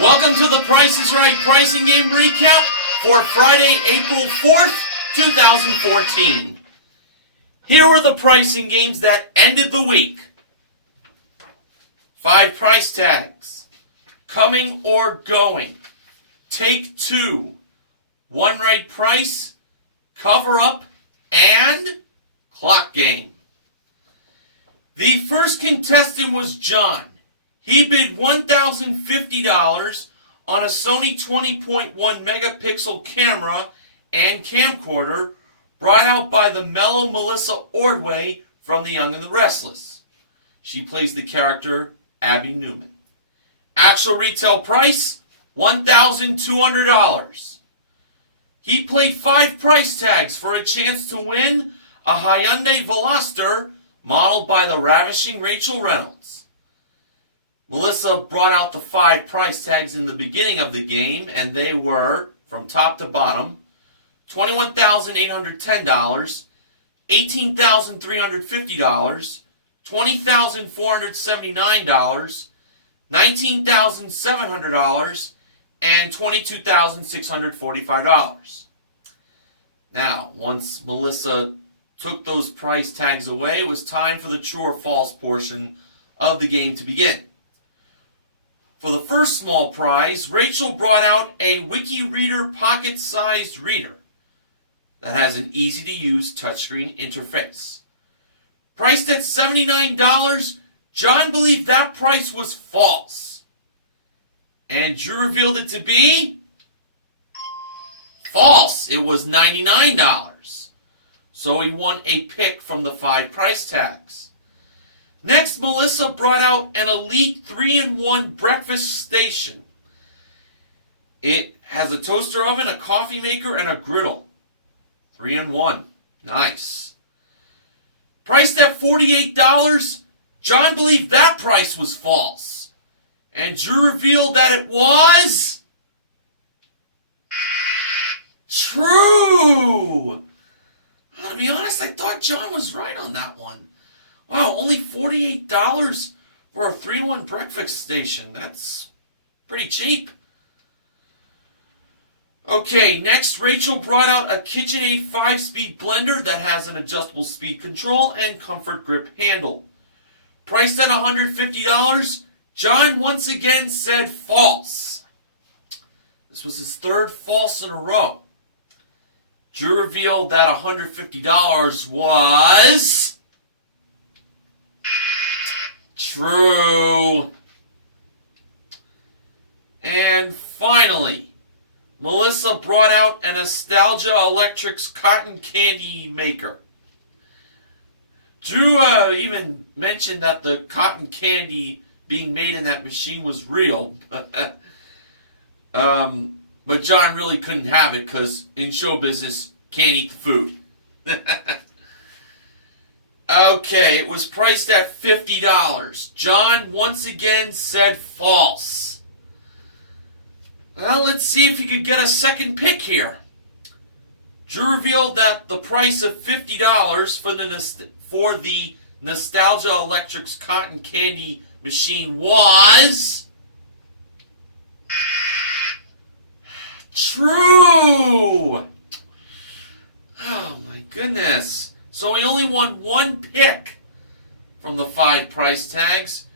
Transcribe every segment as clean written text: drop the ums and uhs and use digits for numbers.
Welcome to the Price is Right pricing game recap for Friday, April 4th, 2014. Here were the pricing games that ended the week. 5 price tags. Coming or going. Take 2. One right price. Cover up. And clock game. The first contestant was John. He bid $1,050 on a Sony 20.1 megapixel camera and camcorder brought out by the mellow Melissa Ordway from The Young and the Restless. She plays the character Abby Newman. Actual retail price, $1,200. He played 5 price tags for a chance to win a Hyundai Veloster modeled by the ravishing Rachel Reynolds. Melissa brought out the 5 price tags in the beginning of the game, and they were, from top to bottom, $21,810, $18,350, $20,479, $19,700, and $22,645. Now, once Melissa took those price tags away, it was time for the true or false portion of the game to begin. For the first small prize, Rachel brought out a WikiReader pocket-sized reader that has an easy-to-use touchscreen interface. Priced at $79, John believed that price was false. And Drew revealed it to be false. It was $99. So he won a pick from the 5 price tags. Next, Melissa brought out an Elite 3-in-1 breakfast station. It has a toaster oven, a coffee maker, and a griddle. 3-in-1. Nice. Priced at $48, John believed that price was false. And Drew revealed that it was true. To be honest, I thought John was right on that one. Wow, only $48 for a 3-in-1 breakfast station. That's pretty cheap. Okay, next Rachel brought out a KitchenAid 5-speed blender that has an adjustable speed control and comfort grip handle. Priced at $150, John once again said false. This was his 3rd false in a row. Drew revealed that $150 was true. And finally, Melissa brought out a Nostalgia Electrics cotton candy maker. Drew even mentioned that the cotton candy being made in that machine was real. But John really couldn't have it because in show business, can't eat the food. Okay, it was priced at $50. John once again said false. Well, let's see if he could get a second pick here. Drew revealed that the price of $50 for the Nostalgia Electrics cotton candy machine was true. Oh my goodness. So he only won 1 pick from the 5 price tags.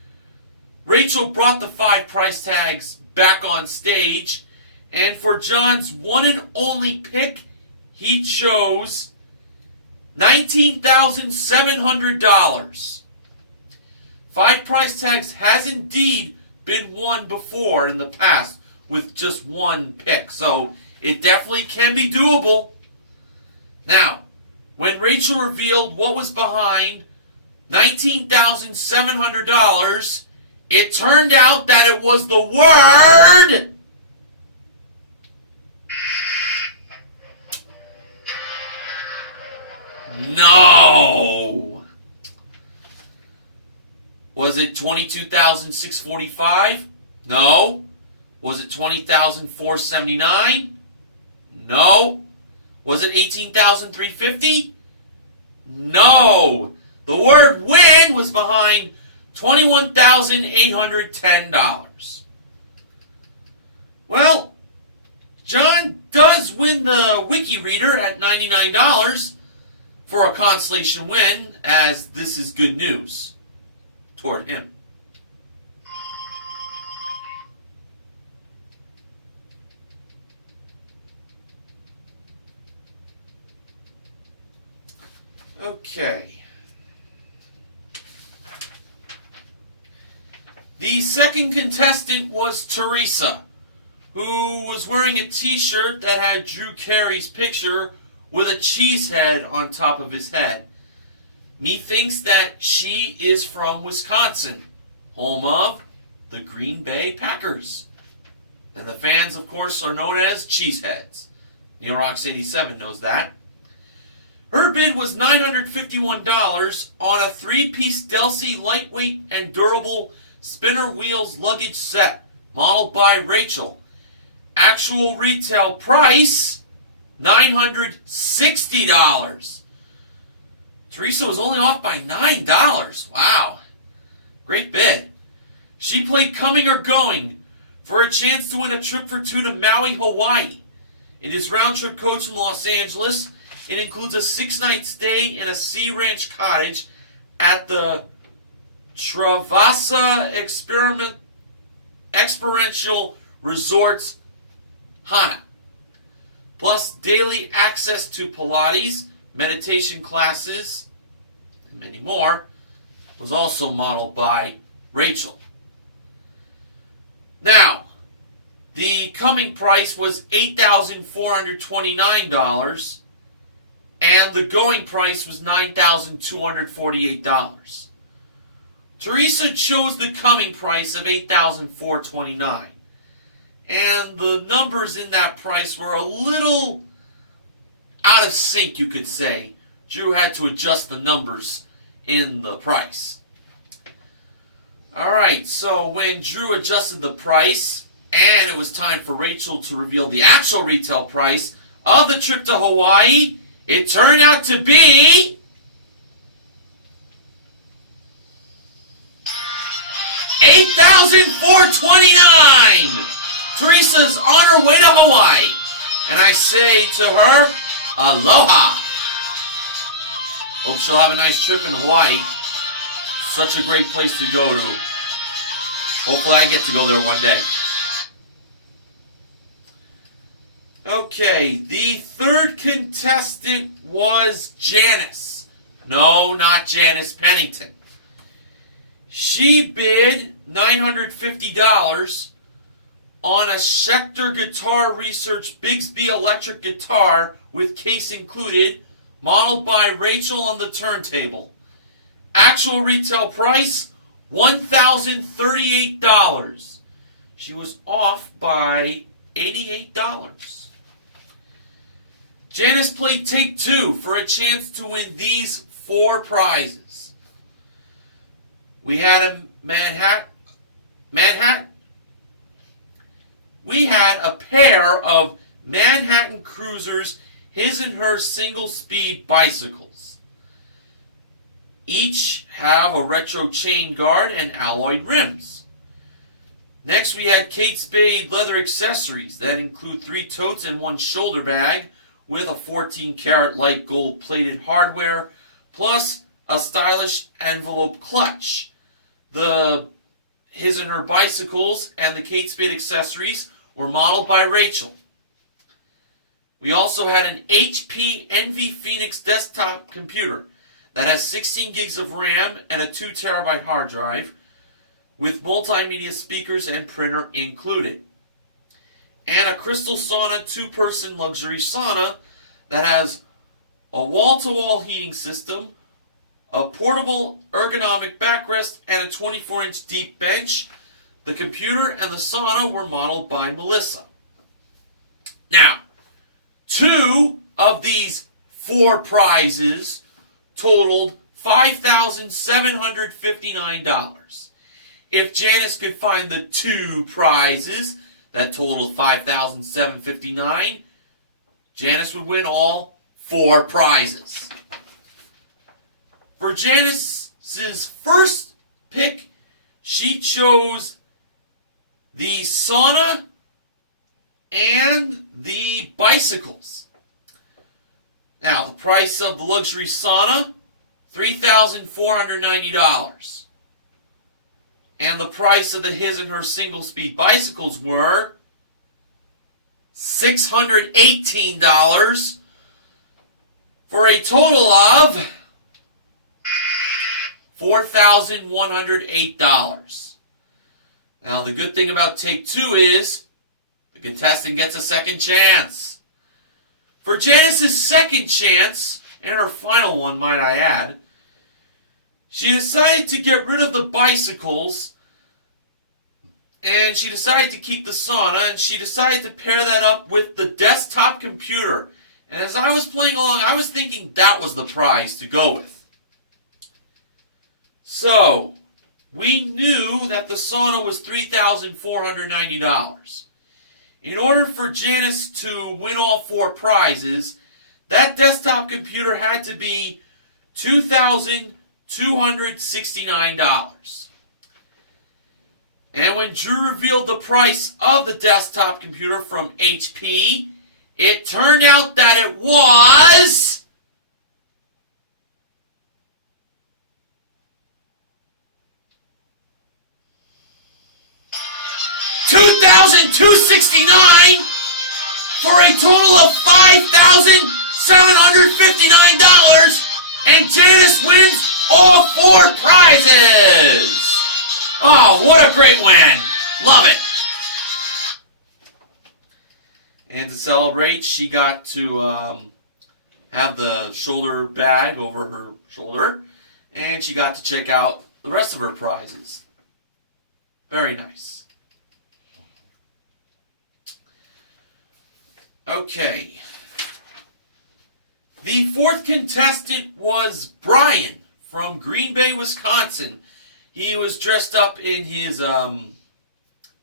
Rachel brought the 5 price tags back on stage, and for John's one and only pick, he chose $19,700. 5 price tags has indeed been won before in the past with just 1 pick, so it definitely can be doable. Now, when Rachel revealed what was behind $19,700, it turned out that it was the word no. Was it $22,645? No. Was it $20,479? No. Was it $18,350? No. The word win was behind $21,810. Well, John does win the Wiki Reader at $99 for a consolation win, as this is good news toward him. Okay. The second contestant was Teresa, who was wearing a t-shirt that had Drew Carey's picture with a cheese head on top of his head. Methinks that she is from Wisconsin, home of the Green Bay Packers. And the fans, of course, are known as Cheeseheads. Neil Rocks 87 knows that. Her bid was $951 on a 3-piece Delsey lightweight and durable spinner wheels luggage set, modeled by Rachel. Actual retail price, $960. Teresa was only off by $9. Wow. Great bid. She played Coming or Going for a chance to win a trip for two to Maui, Hawaii. It is round-trip coach from Los Angeles. It includes a 6-night stay in a Sea Ranch cottage at the Travasa Experiential Resorts, Hana, plus daily access to Pilates, meditation classes, and many more. Was also modeled by Rachel. Now, the coming price was $8,429, and the going price was $9,248. Teresa chose the coming price of $8,429, and the numbers in that price were a little out of sync, you could say. Drew had to adjust the numbers in the price. Alright, so when Drew adjusted the price, and it was time for Rachel to reveal the actual retail price of the trip to Hawaii, it turned out to be $8,429. Teresa's on her way to Hawaii, and I say to her, aloha. Hope she'll have a nice trip in Hawaii. Such a great place to go to. Hopefully I get to go there one day. Okay, the third contestant was Janice. No, not Janice Pennington. She bid $950 on a Schecter Guitar Research Bigsby electric guitar with case included, modeled by Rachel on the turntable. Actual retail price, $1,038. She was off by $88. Janice played Take Two for a chance to win these 4 prizes. We had a We had a pair of Manhattan Cruisers, his and her single-speed bicycles. Each have a retro chain guard and alloyed rims. Next we had Kate Spade leather accessories that include 3 totes and 1 shoulder bag with a 14-karat light gold plated hardware, plus a stylish envelope clutch. His and her bicycles and the Kate Spade accessories were modeled by Rachel. We also had an HP Envy Phoenix desktop computer that has 16 gigs of RAM and a 2 terabyte hard drive with multimedia speakers and printer included. And a Crystal Sauna 2-person luxury sauna that has a wall-to-wall heating system, a portable ergonomic backrest, and a 24-inch deep bench. The computer and the sauna were modeled by Melissa. Now, 2 of these 4 prizes totaled $5,759. If Janice could find the 2 prizes that totaled $5,759, Janice would win all 4 prizes. For Janice's first pick, she chose the sauna and the bicycles. Now, the price of the luxury sauna, $3,490. And the price of the his and her single-speed bicycles were $618 for a total of $4,108. Now, the good thing about Take Two is the contestant gets a second chance. For Janice's second chance, and her final one, might I add, she decided to get rid of the bicycles, and she decided to keep the sauna, and she decided to pair that up with the desktop computer. And as I was playing along, I was thinking that was the prize to go with. So, we knew that the sauna was $3,490. In order for Janice to win all four prizes, that desktop computer had to be $2,269. And when Drew revealed the price of the desktop computer from HP, it turned out that it was $2,269 for a total of $5,759, and Janice wins all four prizes. Oh, what a great win. Love it. And to celebrate, she got to have the shoulder bag over her shoulder, and she got to check out the rest of her prizes. Very nice. Okay. The fourth contestant was Brian from Green Bay, Wisconsin. He was dressed up in his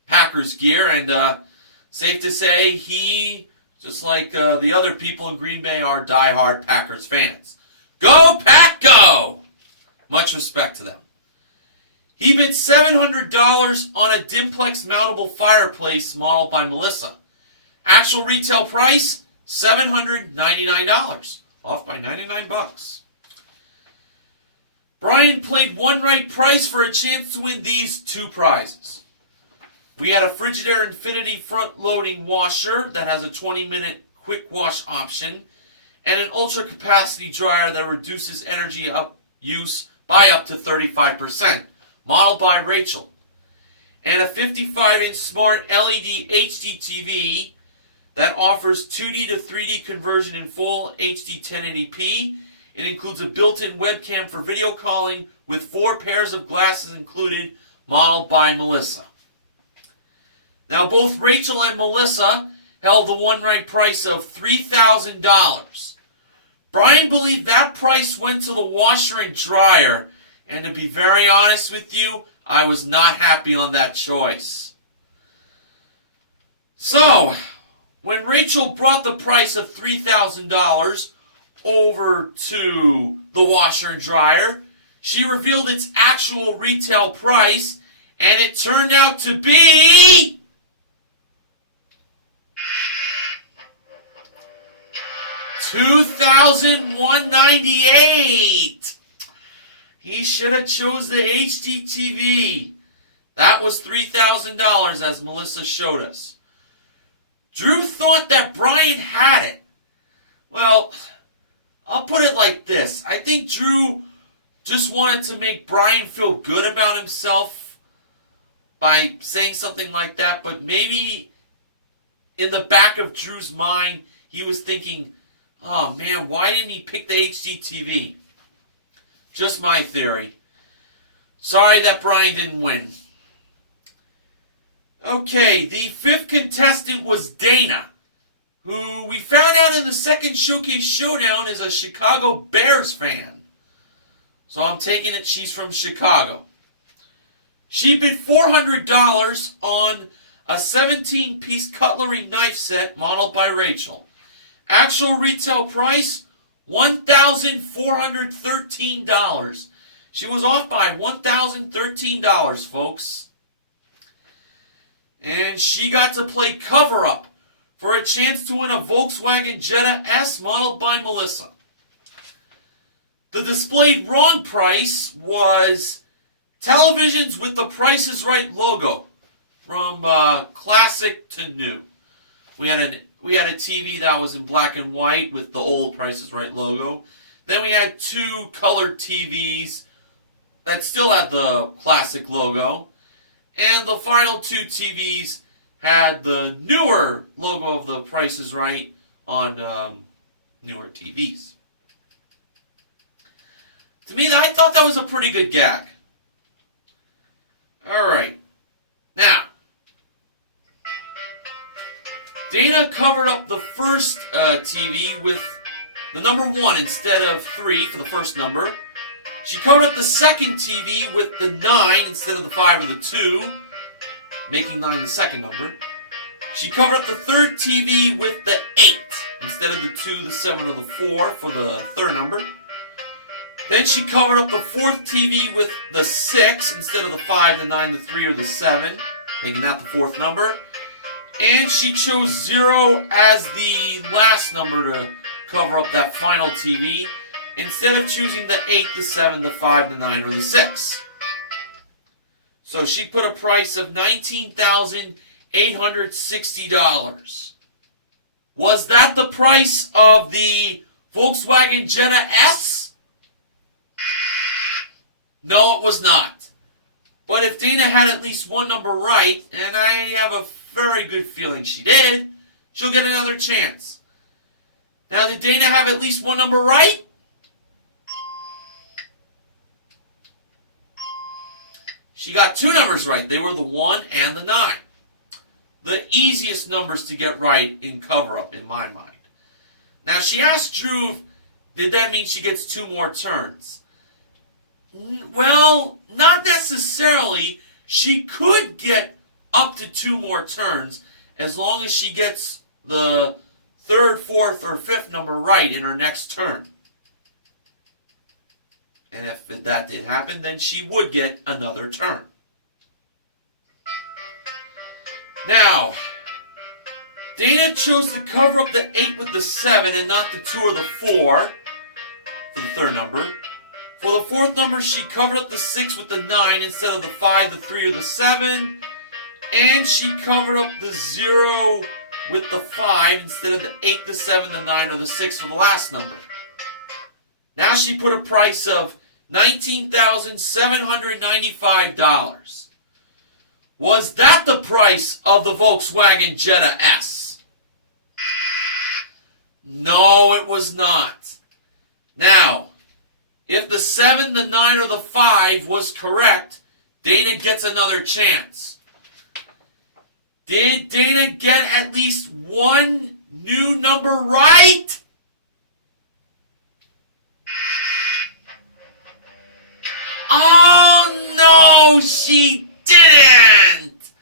Packers gear, and safe to say he, just like the other people in Green Bay, are diehard Packers fans. Go Pack Go! Much respect to them. He bid $700 on a Dimplex mountable fireplace modeled by Melissa. Actual retail price, $799, off by 99 bucks. Brian played one right price for a chance to win these two prizes. We had a Frigidaire Infinity front-loading washer that has a 20-minute quick wash option, and an ultra capacity dryer that reduces energy use by up to 35%, modeled by Rachel. And a 55-inch smart LED HD TV that offers 2D to 3D conversion in full HD 1080p. It includes a built-in webcam for video calling with 4 pairs of glasses included, modeled by Melissa. Now, both Rachel and Melissa held the one right price of $3,000. Brian believed that price went to the washer and dryer, and to be very honest with you, I was not happy on that choice. So, when Rachel brought the price of $3,000 over to the washer and dryer, she revealed its actual retail price, and it turned out to be $2,198. He should have chose the HD TV. That was $3,000, as Melissa showed us. Drew thought that Brian had it. Well, I'll put it like this. I think Drew just wanted to make Brian feel good about himself by saying something like that, but maybe in the back of Drew's mind, he was thinking, oh man, why didn't he pick the HD TV? Just my theory. Sorry that Brian didn't win. Okay, the fifth contestant was Dana, who we found out in the second Showcase Showdown is a Chicago Bears fan. So I'm taking it she's from Chicago. She bid $400 on a 17-piece cutlery knife set modeled by Rachel. Actual retail price, $1,413. She was off by $1,013, folks. And she got to play cover-up for a chance to win a Volkswagen Jetta S modeled by Melissa. The displayed wrong price was televisions with the Price is Right logo, from classic to new. We had a TV that was in black and white with the old Price is Right logo. Then we had two colored TVs that still had the classic logo. And the final two TVs had the newer logo of the Price is Right on newer TVs. To me, I thought that was a pretty good gag. Alright. Now, Dana covered up the first TV with the number 1 instead of 3 for the first number. She covered up the second TV with the 9 instead of the 5 or the 2, making 9 the second number. She covered up the third TV with the 8 instead of the 2, the 7, or the 4 for the third number. Then she covered up the fourth TV with the 6 instead of the 5, the 9, the 3, or the 7, making that the fourth number. And she chose 0 as the last number to cover up that final TV, instead of choosing the 8, the 7, the 5, the 9, or the 6. So she put a price of $19,860. Was that the price of the Volkswagen Jetta S? No, it was not. But if Dana had at least one number right, and I have a very good feeling she did, she'll get another chance. Now, did Dana have at least one number right? She got two numbers right. They were the 1 and the 9. The easiest numbers to get right in cover-up, in my mind. Now, she asked Drew, did that mean she gets 2 more turns? Well, not necessarily. She could get up to 2 more turns as long as she gets the 3rd, 4th, or 5th number right in her next turn. And if that did happen, then she would get another turn. Now, Dana chose to cover up the 8 with the 7 and not the 2 or the 4 for the third number. For the fourth number, she covered up the 6 with the 9 instead of the 5, the 3, or the 7. And she covered up the 0 with the 5 instead of the 8, the 7, the 9, or the 6 for the last number. Now she put a price of $19,795. Was that the price of the Volkswagen Jetta S? No, it was not. Now, if the 7, the 9, or the 5 was correct, Dana gets another chance. Did Dana get at least one new number right? Oh, no, she didn't!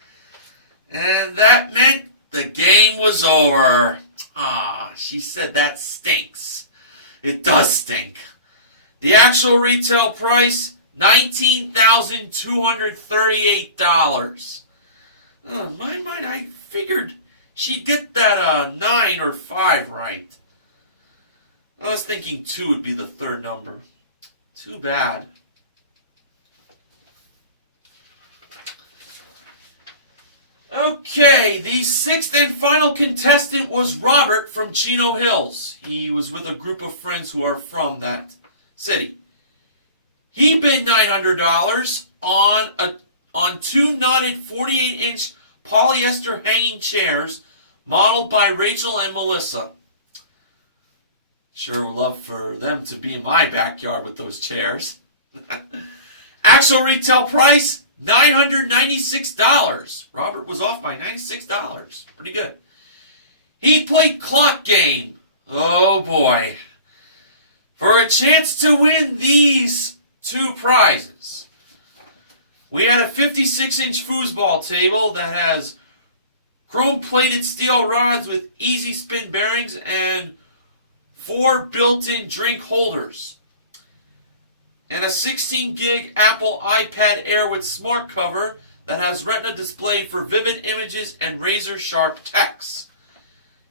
And that meant the game was over. Ah, she said that stinks. It does stink. The actual retail price, $19,238. In my mind, I figured she'd get that 9 or 5 right. I was thinking 2 would be the third number. Too bad. Okay, the 6th and final contestant was Robert from Chino Hills. He was with a group of friends who are from that city. He bid $900 on 2 knotted 48-inch polyester hanging chairs modeled by Rachel and Melissa. Sure would love for them to be in my backyard with those chairs. Actual retail price, $996. Robert was off by $96. Pretty good. He played clock game. Oh boy. For a chance to win these 2 prizes, we had a 56-inch foosball table that has chrome-plated steel rods with easy spin bearings and 4 built-in drink holders. And a 16-gig Apple iPad Air with smart cover that has retina display for vivid images and razor-sharp text.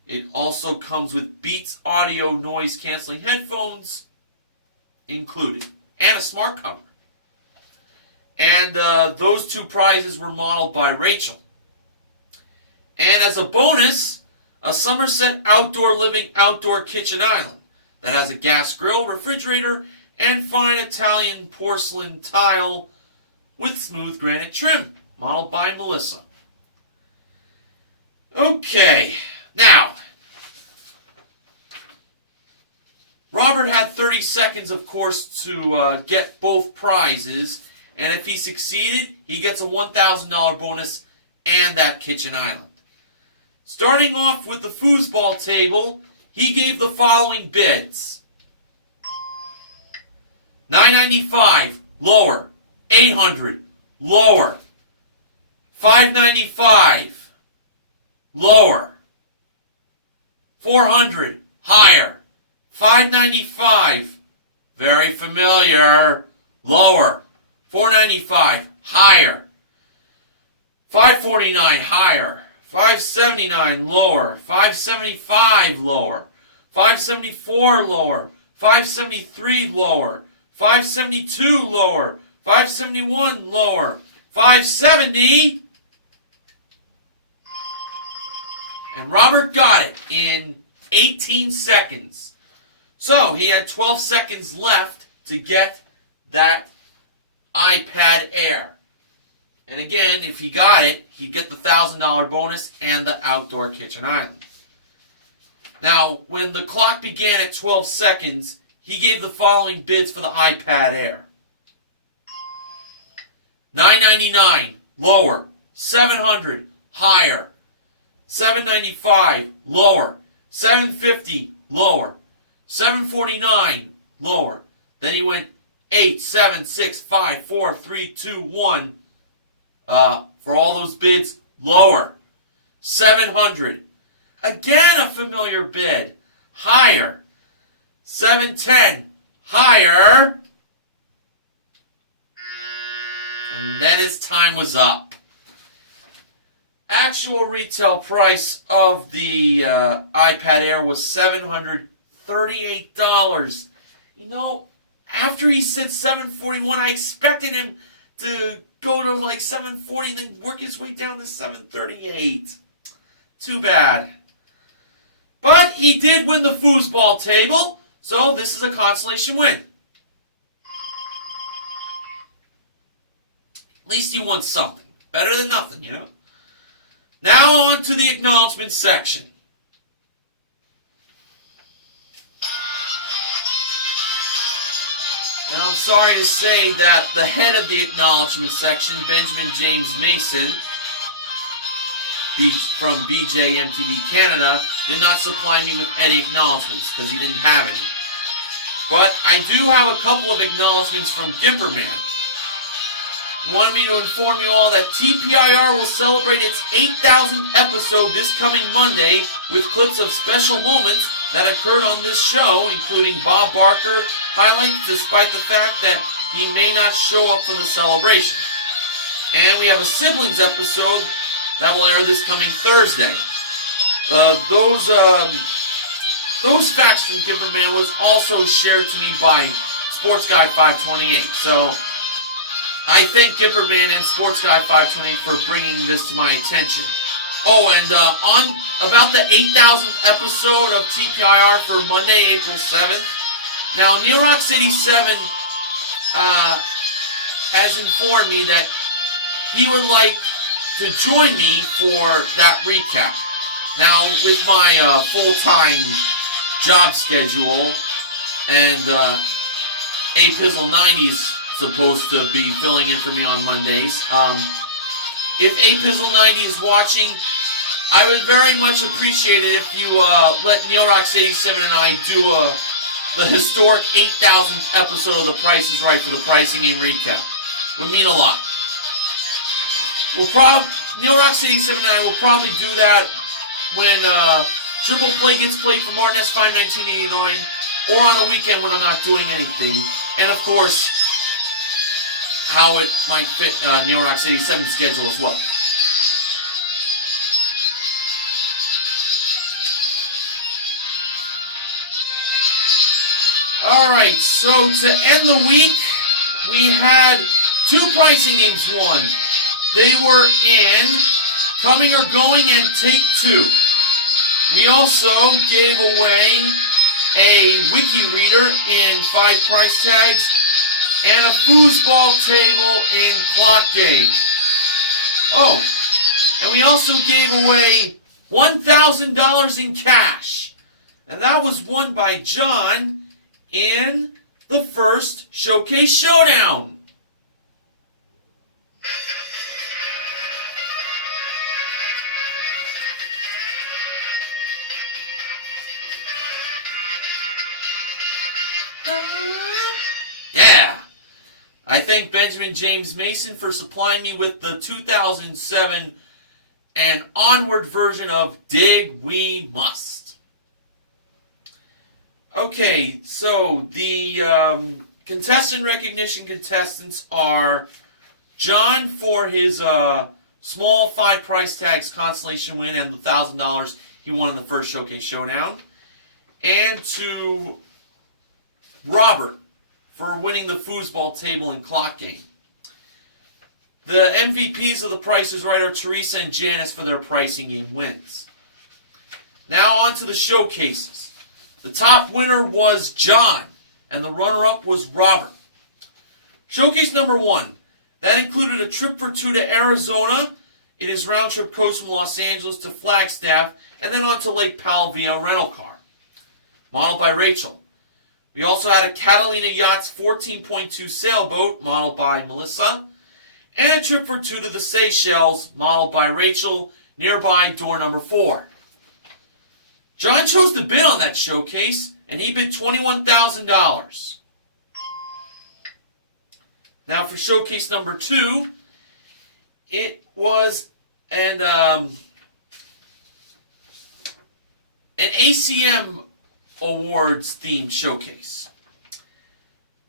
It also comes with Beats audio noise canceling headphones included, and a smart cover. And those two prizes were modeled by Rachel. And as a bonus, a Somerset Outdoor Living Outdoor Kitchen Island that has a gas grill, refrigerator, and fine Italian porcelain tile with smooth granite trim, modeled by Melissa. Okay, now, Robert had 30 seconds, of course, to get both prizes, and if he succeeded, he gets a $1,000 bonus and that kitchen island. Starting off with the foosball table, he gave the following bids. $9.95, lower. $800, lower. $5.95, lower. $400, higher. $5.95, very familiar, lower. $4.95, higher. $5.49, higher. $5.79, lower. $5.75, lower. $5.74, lower. $5.73, lower. $5.72, lower. $5.71, lower. $5.70, and Robert got it in 18 seconds. So he had 12 seconds left to get that iPad Air. And again, if he got it, he'd get the $1,000 bonus and the outdoor kitchen island. Now, when the clock began at 12 seconds, he gave the following bids for the iPad Air. $9.99, lower. $700, higher. $7.95, lower. $7.50, lower. $7.49, lower. Then he went 8, 7, 6, 5, 4, 3, 2, 1. For all those bids, lower. $700. Again, a familiar bid. Higher. $7.10. Higher. And then his time was up. Actual retail price of the iPad Air was $738. You know, after he said $741, I expected him to go to like $740 and then work his way down to $738. Too bad. But he did win the foosball table, so this is a consolation win. At least he won something. Better than nothing, you know? Now on to the acknowledgement section. And I'm sorry to say that the head of the acknowledgement section, Benjamin James Mason, from BJMTV Canada, did not supply me with any acknowledgements because he didn't have any. But I do have a couple of acknowledgements from Gimperman. He wanted me to inform you all that TPIR will celebrate its 8,000th episode this coming Monday with clips of special moments that occurred on this show, including Bob Barker highlights despite the fact that he may not show up for the celebration. And we have a siblings episode that will air this coming Thursday. Those facts from Gimperman was also shared to me by Sports Guy 528. So I thank Gimperman and Sports Guy 528 for bringing this to my attention. Oh, and on about the 8,000th episode of TPIR for Monday, April 7th. Now, Neorox 87 has informed me that he would like to join me for that recap. Now, with my full-time job schedule and Apizzle 90 is supposed to be filling in for me on Mondays. If Apizzle 90 is watching, I would very much appreciate it if you let Neorox 87 and I do the historic 8,000th episode of The Price is Right for the Pricing Game Recap. Would mean a lot. Neorox 87 and I will probably do that when Triple Play gets played for Martin S5 1989 or on a weekend when I'm not doing anything. And of course, how it might fit Neorox 87's schedule as well. All right, so to end the week, we had 2 pricing games won. They were in Coming or Going and Take 2. We also gave away a wiki reader in 5 price tags and a foosball table in Clock Game. Oh, and we also gave away $1,000 in cash. And that was won by John in the first Showcase Showdown. Yeah. I thank Benjamin James Mason for supplying me with the 2007 and onward version of Dig We Must. Okay, so the contestant recognition contestants are John for his small 5 price tags consolation win and the $1,000 he won in the first Showcase Showdown, and to Robert for winning the foosball table and Clock Game. The MVPs of the Price is Right are Teresa and Janice for their pricing game wins. Now on to the showcases. The top winner was John, and the runner-up was Robert. Showcase number 1. That included a trip for 2 to Arizona. It is round-trip coach from Los Angeles to Flagstaff, and then on to Lake Powell via rental car. Modeled by Rachel. We also had a Catalina Yachts 14.2 sailboat, modeled by Melissa, and a trip for 2 to the Seychelles, modeled by Rachel, nearby door number 4. John chose to bid on that showcase, and he bid $21,000. Now for showcase number 2, it was an ACM Awards themed showcase.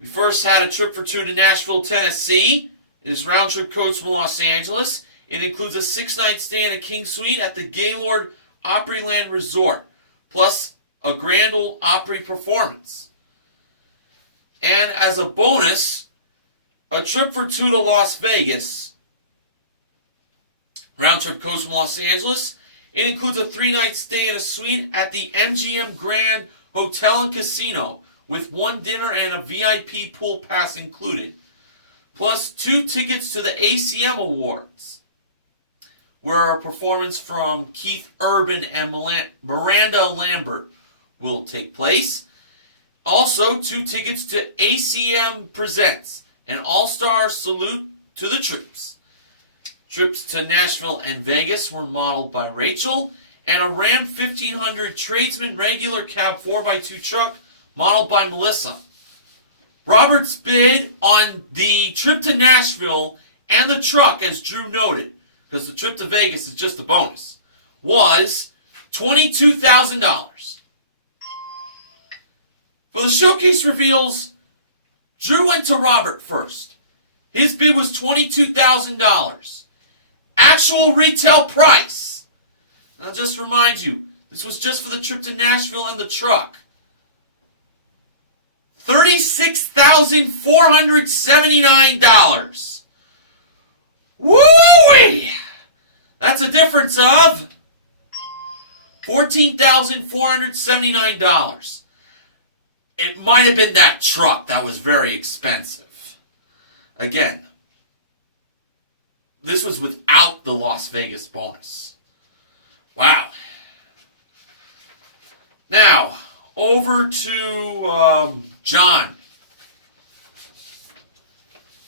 We first had a trip for 2 to Nashville, Tennessee. It is round trip coach from Los Angeles. It includes a 6-night stay in a King Suite at the Gaylord Opryland Resort, plus a Grand Ole Opry performance. And as a bonus, a trip for 2 to Las Vegas. Round trip coach from Los Angeles. It includes a 3-night stay in a suite at the MGM Grand Hotel and Casino with 1 dinner and a VIP pool pass included, plus 2 tickets to the ACM Awards, where a performance from Keith Urban and Miranda Lambert will take place. Also, 2 tickets to ACM Presents, an all-star salute to the troops. Trips to Nashville and Vegas were modeled by Rachel, and a Ram 1500 Tradesman regular cab 4x2 truck modeled by Melissa. Robert's bid on the trip to Nashville and the truck, as Drew noted, because the trip to Vegas is just a bonus, was $22,000. For the showcase reveals, Drew went to Robert first. His bid was $22,000. Actual retail price. I'll just remind you, this was just for the trip to Nashville and the truck. $36,479. Woo-wee! That's a difference of $14,479. It might have been that truck that was very expensive. Again, this was without the Las Vegas bonus. Wow. Now, over to John.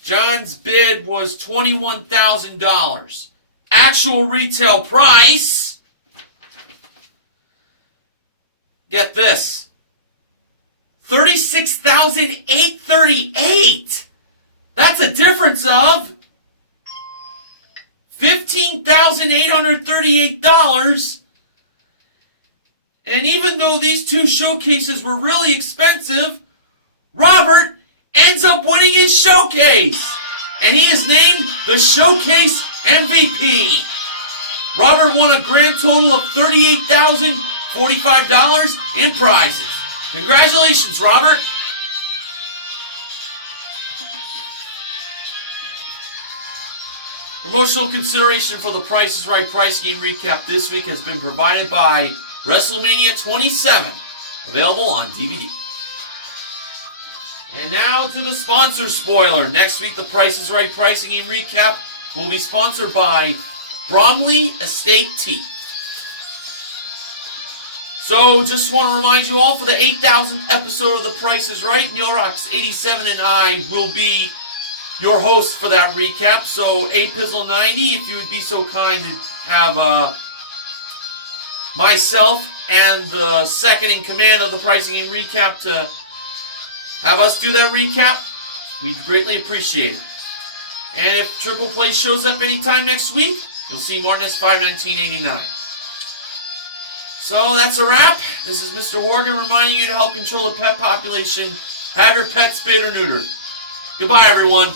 John's bid was $21,000. Actual retail price, get this, $36,838. That's a difference of $15,838. And even though these 2 showcases were really expensive, Robert ends up winning his showcase. And he is named the Showcase MVP. Robert won a grand total of $38,045 in prizes. Congratulations, Robert. Promotional consideration for the Price is Right price game recap this week has been provided by WrestleMania 27, available on DVD. And now to the sponsor spoiler. Next week, the Price is Right pricing game recap will be sponsored by Bromley Estate Tea. So, just want to remind you all, for the 8,000th episode of The Price is Right, Neilrox87 and I will be your host for that recap. So, APizzle90, if you would be so kind to have myself and the second in command of the pricing game recap to have us do that recap, we'd greatly appreciate it. And if Triple Play shows up anytime next week, you'll see Martin S51989. So that's a wrap. This is Mr. Morgan reminding you to help control the pet population. Have your pets spayed or neutered. Goodbye, everyone.